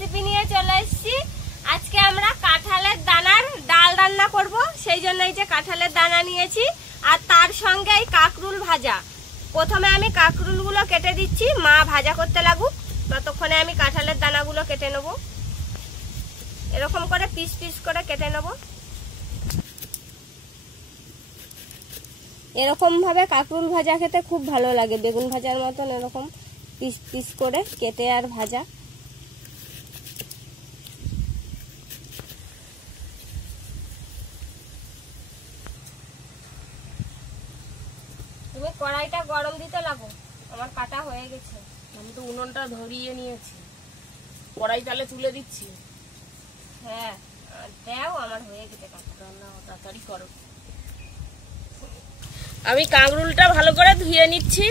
Recipe নিয়ে চলে এসেছি। আজকে আমরা কাঁঠালের দানার ডাল রান্না করব, সেই জন্য এই যে কাঁঠালের দানা নিয়েছি আর তার সঙ্গে এই কাঁকরুল ভাজা। প্রথমে আমি কাঁকরুলগুলো কেটে দিচ্ছি, মা ভাজা করতে লাগুক, ততক্ষণে আমি কাঁঠালের দানাগুলো কেটে নেব। এরকম করে পিস পিস করে কেটে নেব। এরকম ভাবে কাঁকরুল ভাজা খেতে খুব ভালো লাগে, বেগুন ভাজার মতন এরকম পিস পিস করে কেটে আর ভাজা। তুমি কড়াইটা গরম দিতে লাগো, আমার কাটা হয়ে গেছে। আমি তো উনুনটা ধরিয়ে নিয়েছি, কড়াই তালে তুলে দিচ্ছি। হ্যাঁ দাও, আমার হয়ে গেছে কাটা। রান্না তাড়াতাড়ি করো। আমি কাঁকরুলটা ভালো করে ধুয়ে নিচ্ছি।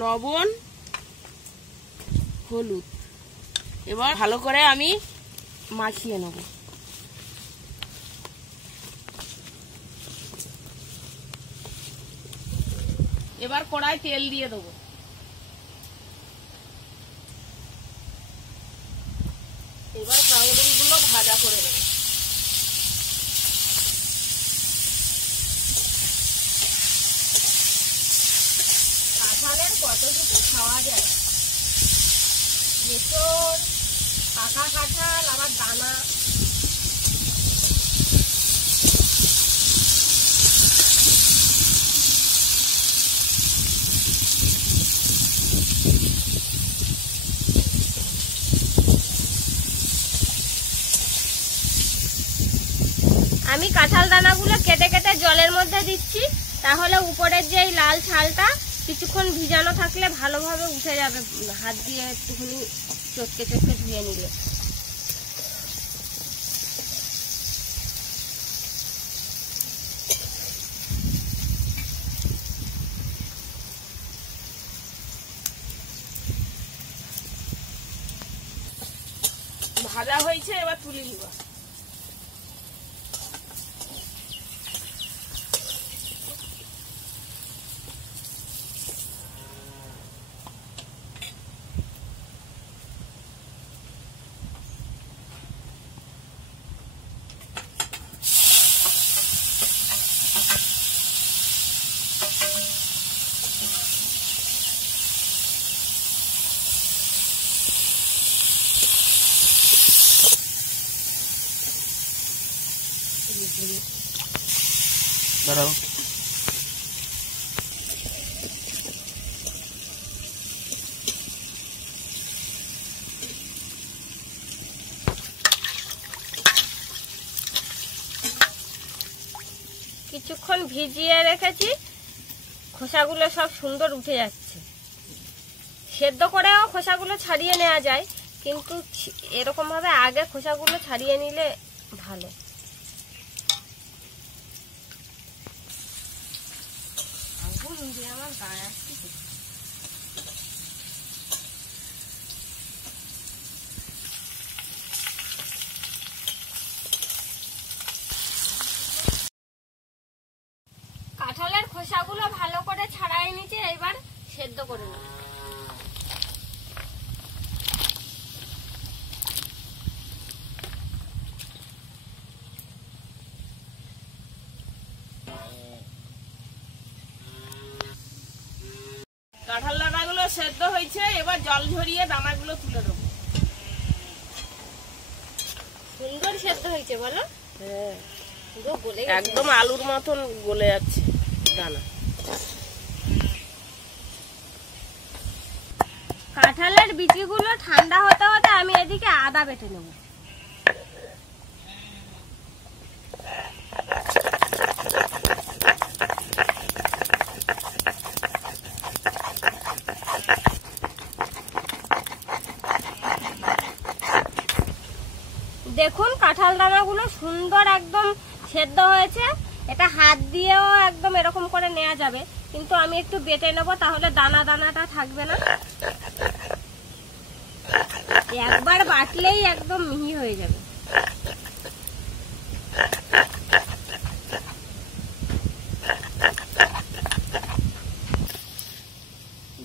লবণ, হলুদ, এবার ভালো করে আমি মাখিয়ে নেব। এবার কড়াই তেল দিয়ে দেবো। এবার কাঁকরুলগুলো ভাজা করে দেবো। কাঁঠালের কত কিছু খাওয়া যায়, এঁচড়, পাকা কাঁঠাল, আবার দানা। আমি কাঁঠাল দানাগুলো কেটে কেটে জলের মধ্যে দিচ্ছি, তাহলে উপরের যে লাল ছালটা কিছুক্ষণ ভিজানো থাকলে ভালোভাবে উঠে যাবে, হাত দিয়ে একটুখানি চটকে চটকে ধুয়ে নিলে। ভাজা হয়েছে, এবার তুলে নিব। দাঁড়াও, কিছুক্ষণ ভিজিয়ে রেখেছি, খোসাগুলো সব সুন্দর উঠে যাচ্ছে। সেদ্ধ করেও খোসাগুলো ছাড়িয়ে নেওয়া যায়, কিন্তু এরকম ভাবে আগে খোসাগুলো ছাড়িয়ে নিলে ভালো। আমার গায়ে আসছে। কাঁঠালের খোসাগুলো ভালো করে ছাড়াই নিচে, এবার সেদ্ধ করে নেব। কাঁঠাল দানাগুলো সেদ্ধ হয়েছে, এবার জল ঝরিয়ে দানাগুলো তুলে দেবো। সুন্দর সেদ্ধ হয়েছে বলো? হ্যাঁ, গলে একদম আলুর মতন গলে যাচ্ছে দানা। কাঁঠালের বিচিগুলো ঠান্ডা হতে হতে আমি এদিকে আদা বেটে নেব। দেখুন কাঁঠাল দানাগুলো সুন্দর একদম সেদ্ধ হয়েছে। এটা হাত দিয়েও একদম এরকম করে নেওয়া যাবে, কিন্তু আমি একটু বেটে নেব, তাহলে দানা দানাটা থাকবে না। একবার বাটলেই একদম মিহি হয়ে যাবে।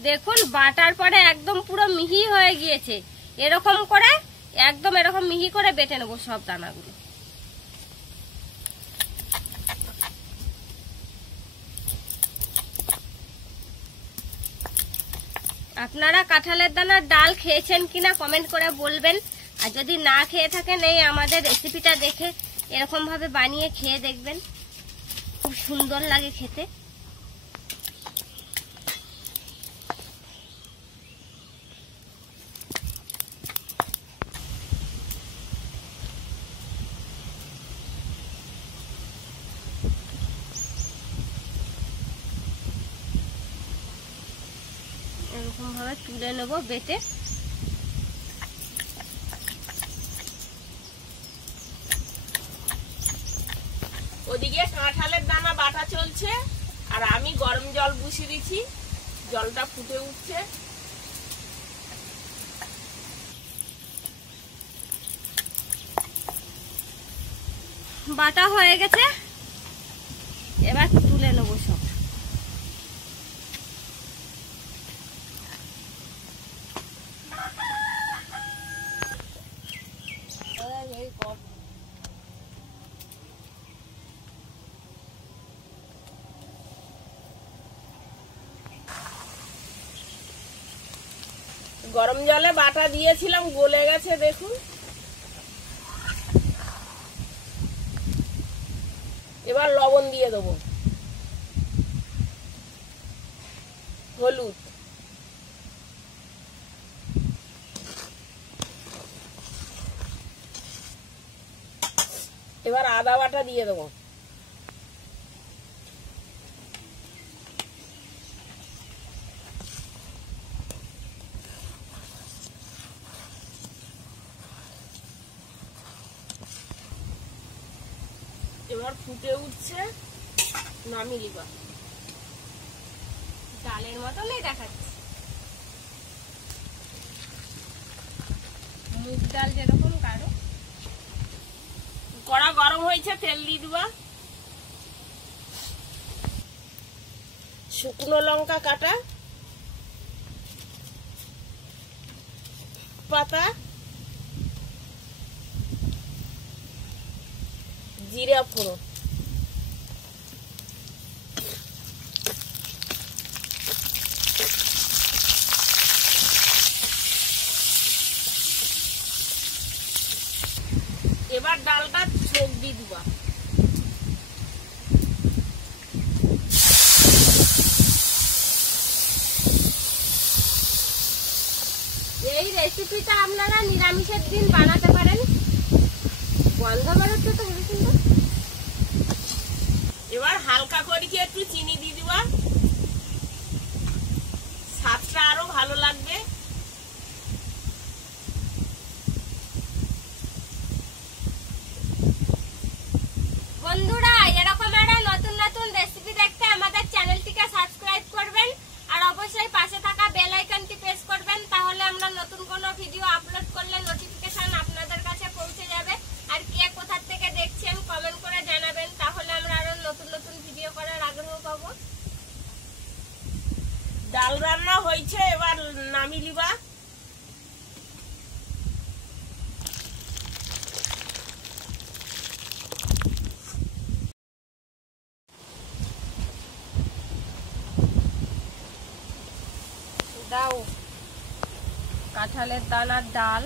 দেখুন বাটার পরে একদম পুরো মিহি হয়ে গিয়েছে। এরকম করে একদম এরকম মিহি করে বেটে নেবো সব দানাগুলো। আপনারা কাঁঠালের দানার ডাল খেয়েছেন কিনা কমেন্ট করে বলবেন। আর যদি না খেয়ে থাকেন এই আমাদের রেসিপিটা দেখে এরকম ভাবে বানিয়ে খেয়ে দেখবেন, খুব সুন্দর লাগে খেতে। এরকম ভাবে তুলে নেব বেটে। ওদিকে কাঁঠালের দানা বাটা চলছে আর আমি গরম জল বসিয়ে দিচ্ছি, জলটা ফুটে উঠছে। বাটা হয়ে গেছে, এবার তুলে নেবো সব। গরম জলে বাটা দিয়েছিলাম, গলে গেছে দেখুন। এবার লবণ দিয়ে দেবো, হলুদ, এবার আদা বাটা দিয়ে দেবো। এবার ফুটে উঠছে, নামিয়ে নিবা। ডালের মতনই দেখাচ্ছে, মুগ ডাল যেরকম কারো। কড়া গরম হয়েছে, তেল দিয়ে দিবা। শুকনো লঙ্কা কাটা, পাতা, জিরা ফোড়ন, এবার ডালটা ছোক দিয়ে দিবা। এই রেসিপিটা আপনারা নিরামিষের দিন বানাতে পারেন। গন্ধ বেরোচ্ছে তো খুবই সুন্দর। এবার হালকা করে কি একটু চিনি দিয়ে দিবা, স্বাদটা আরো ভালো লাগবে। বন্ধুরা এরকম একটা নতুন নতুন রেসিপি দেখতে আমাদের চ্যানেলটিকে সাবস্ক্রাইব করবেন আর অবশ্যই পাশে থাকা বেল আইকনটি প্রেস করবেন, তাহলে আমরা নতুন কোনো ভিডিও আপলোড করলে নোটিফিকেশন আপনাদের কাছে পৌঁছে যাবে। আর কে কোথা থেকে দেখছেন কমেন্ট করে জানাবেন, তাহলে আমরা আরো নতুন নতুন ভিডিও করার আগ্রহ পাবো। ডাল রান্না হয়েছে, এবার নামিয়ে নিবা। দাও কাঁঠালের দানার ডাল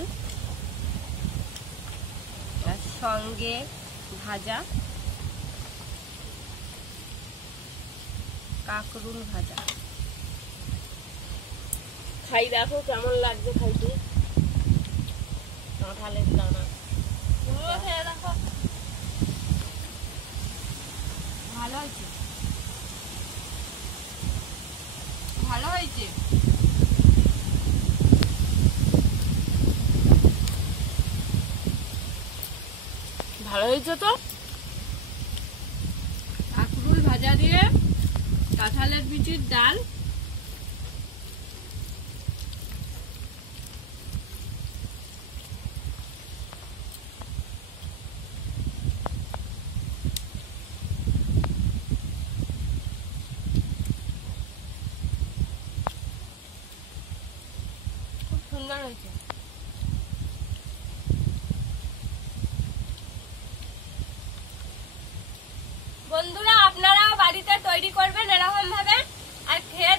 আর সঙ্গে ভাজা কাকরুল ভাজা। খাই দেখো কেমন লাগছে খাইতে। কাঁঠালের দানা খেয়ে দেখো, ভালো হয়েছে, ভালো হয়েছে। ভালো হয়েছে তো। কাকরুল ভাজা দিয়ে কাঁঠালের বিচির ডাল, তৈরি করবেন এরকম ভাবে আর খেয়ে